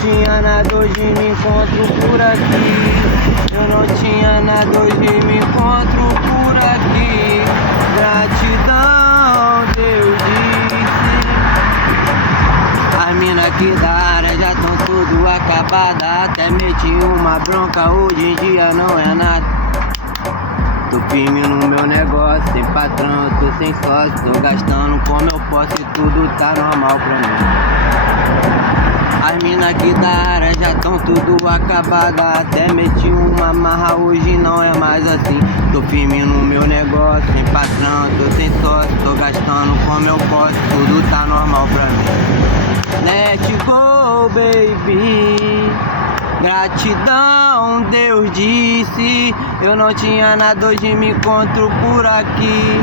tinha nada, hoje me encontro por aqui. Eu não tinha nada, hoje me encontro por aqui. Gratidão, Deus disse. As mina aqui da área já tão tudo acabada. Até meti uma bronca, hoje em dia não é nada. Tô firme no meu negócio, sem patrão, eu tô sem sócio. Tô gastando como eu posso e tudo tá normal pra mim. As mina aqui da área já tão tudo acabada. Até meti uma marra, hoje não é mais assim. Tô firme no meu negócio, sem patrão, eu tô sem sócio. Tô gastando como eu posso, tudo tá normal pra mim. Let go, baby. Gratidão, Deus disse. Eu não tinha nada, hoje me encontro por aqui.